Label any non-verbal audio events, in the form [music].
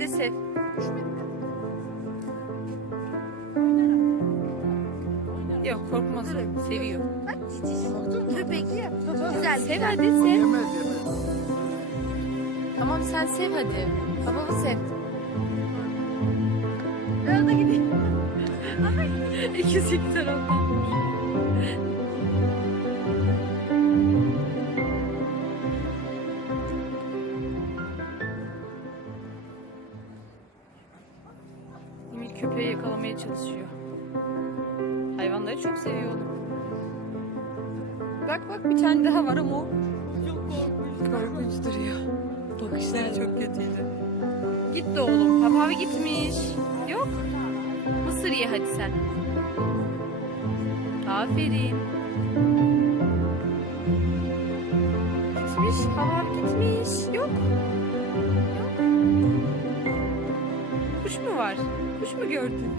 sev. Yok korkmaz o. Seviyor. Bak ciciş. Köpek. Güzel. Sev hadi sev. Yemez yemez. Tamam sen sev hadi. Babamı sev. Arada gidiyor. [laughs] İkisi iki taraftan. Köpeği yakalamaya çalışıyor. Hayvanları çok seviyor oğlum. Bak bak bir tane daha var ama o çok korkunç. Korkunç duruyor. Bakışları çok kötüydü. Gitti oğlum. Papavi gitmiş. Yok. Mısır ye hadi sen. Aferin. Gitmiş. Hava gitmiş. Yok. Kuş mu var? Kuş mu gördün?